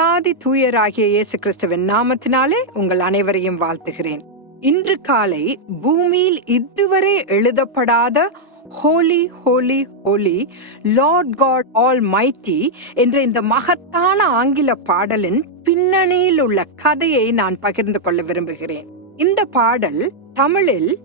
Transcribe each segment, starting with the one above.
தூயாதி தூயராகிய இயேசு கிறிஸ்துவின் நாமத்தினாலே உங்கள் அனைவரையும் வாழ்த்துகிறேன். இன்று காலை பூமியில் இதுவரை எழுதப்படாத holy holy holy Lord God Almighty என்ற இந்த மகத்தான ஆங்கில பாடலின் பின்னணியில் உள்ள கதையை நான் பகிர்ந்து கொள்ள விரும்புகிறேன். இந்த பாடல் தமிழில்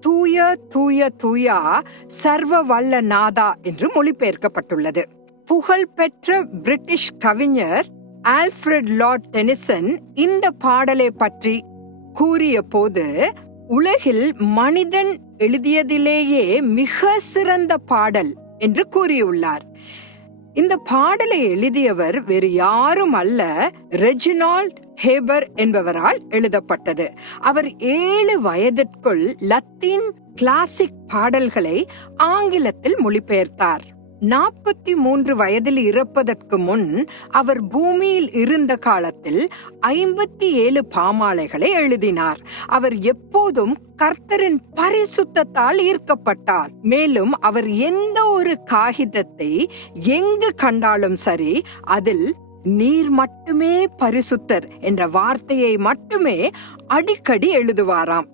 தூய தூய தூயா சர்வ வல்ல நாதா என்று மொழிபெயர்க்கப்பட்டுள்ளது. புகழ்பெற்ற பிரிட்டிஷ் கவிஞர் ஆல்ஃபிரட் லார்ட் டெனிசன் இந்த பாடலை பற்றி கூறிய போது உலகில் மனிதன் எழுதியதிலேயே மிக சிறந்த பாடல் என்று கூறியுள்ளார். இந்த பாடலை எழுதியவர் வேறு யாரும் அல்ல ரெஜினால்ட் ஹேபர் என்பவரால் எழுதப்பட்டது. அவர் ஏழு வயதிற்குள் லத்தீன் கிளாசிக் பாடல்களை ஆங்கிலத்தில் மொழிபெயர்த்தார். நாற்பத்தி மூன்று வயதில் இறப்பதற்கு முன் அவர் பூமியில் இருந்த காலத்தில் ஐம்பத்தி ஏழு பாமாலைகளை எழுதினார். அவர் எப்போதும் கர்த்தரின் பரிசுத்தத்தால் ஈர்க்கப்பட்டார். மேலும் அவர் எந்த ஒரு காகிதத்தை எங்கு கண்டாலும் சரி அதில் நீர் மட்டுமே பரிசுத்தர் என்ற வார்த்தையை மட்டுமே அடிக்கடி எழுதுவாராம்.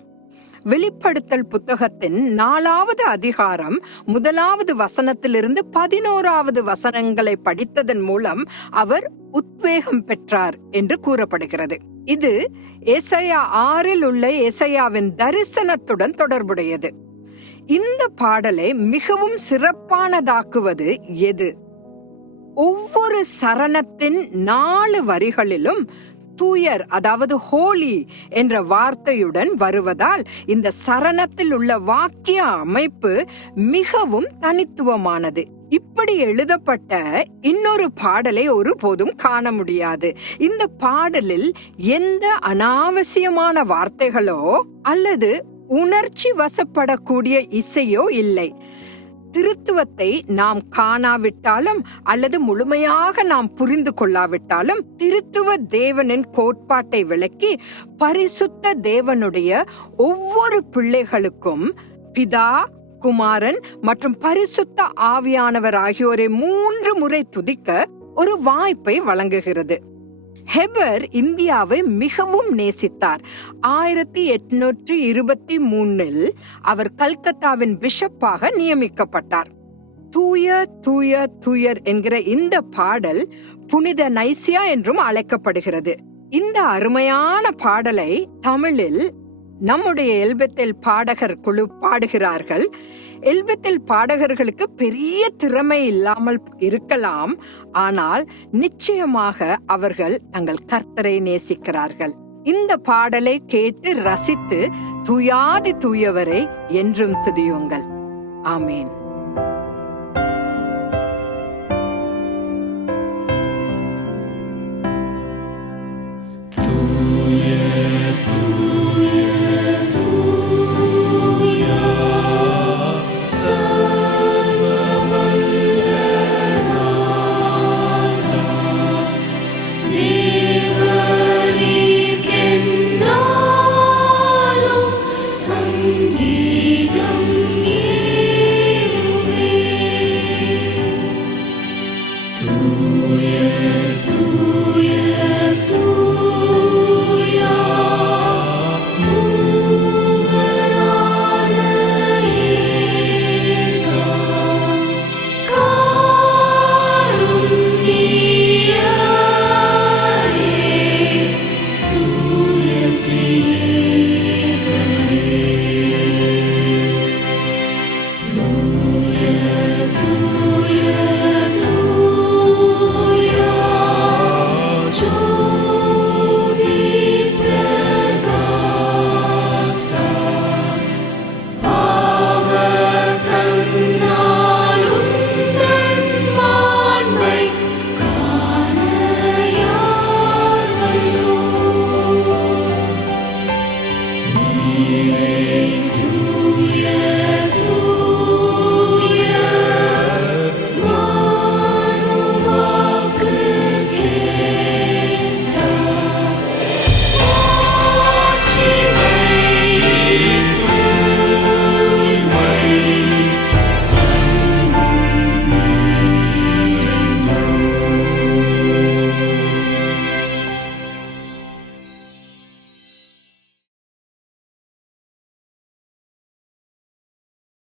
வெளிப்படுத்தல் புத்தகத்தின் நாலாவது அதிகாரம் முதலாவது வசனத்திலிருந்து பதினோராவது வசனங்களை படித்ததன் மூலம் அவர் உத்வேகம் பெற்றார் என்று கூறப்படுகிறது. இது எசையா ஆறில் உள்ள எசையாவின் தரிசனத்துடன் தொடர்புடையது. இந்த பாடலை மிகவும் சிறப்பானதாக்குவது எது? ஒவ்வொரு சரணத்தின் நாலு வரிகளிலும் தூயர் அதாவது ஹோலி என்ற வார்த்தையுடன் வருவதால் இந்த சரணத்தில் உள்ள வாக்கிய அமைப்பு மிகவும் தனித்துவமானது. இப்படி எழுதப்பட்ட இன்னொரு பாடலை ஒருபோதும் காண முடியாது. இந்த பாடலில் எந்த அனாவசியமான வார்த்தைகளோ அல்லது உணர்ச்சி வசப்படக்கூடிய இசையோ இல்லை. திருத்துவத்தை நாம் காணாவிட்டாலும் அல்லது முழுமையாக நாம் புரிந்து கொள்ளாவிட்டாலும் திருத்துவ தேவனின் கோட்பாட்டை விளக்கி பரிசுத்த தேவனுடைய ஒவ்வொரு பிள்ளைகளுக்கும் பிதா குமாரன் மற்றும் பரிசுத்த ஆவியானவர் ஆகியோரை மூன்று முறை துதிக்க ஒரு வாய்ப்பை வழங்குகிறது. ஹெபர் இந்தியாவை மிகவும் நேசித்தார். ஆயிரத்தி எட்நூற்றி இருபத்தி மூணில் அவர் கல்கத்தாவின் பிஷப்பாக நியமிக்கப்பட்டார். தூய தூய தூயர் என்கிற இந்த பாடல் புனித நைசியா என்றும் அழைக்கப்படுகிறது. இந்த அருமையான பாடலை தமிழில் நம்முடைய எல்பத்தில் பாடகர் குழு பாடுகிறார்கள். எல்பத்தில் பாடகர்களுக்கு பெரிய திறமை இல்லாமல் இருக்கலாம். ஆனால் நிச்சயமாக அவர்கள் தங்கள் கர்த்தரை நேசிக்கிறார்கள். இந்த பாடலை கேட்டு ரசித்து துயாதி தூயவரை என்றும் துதியுங்கள். ஆமேன். you.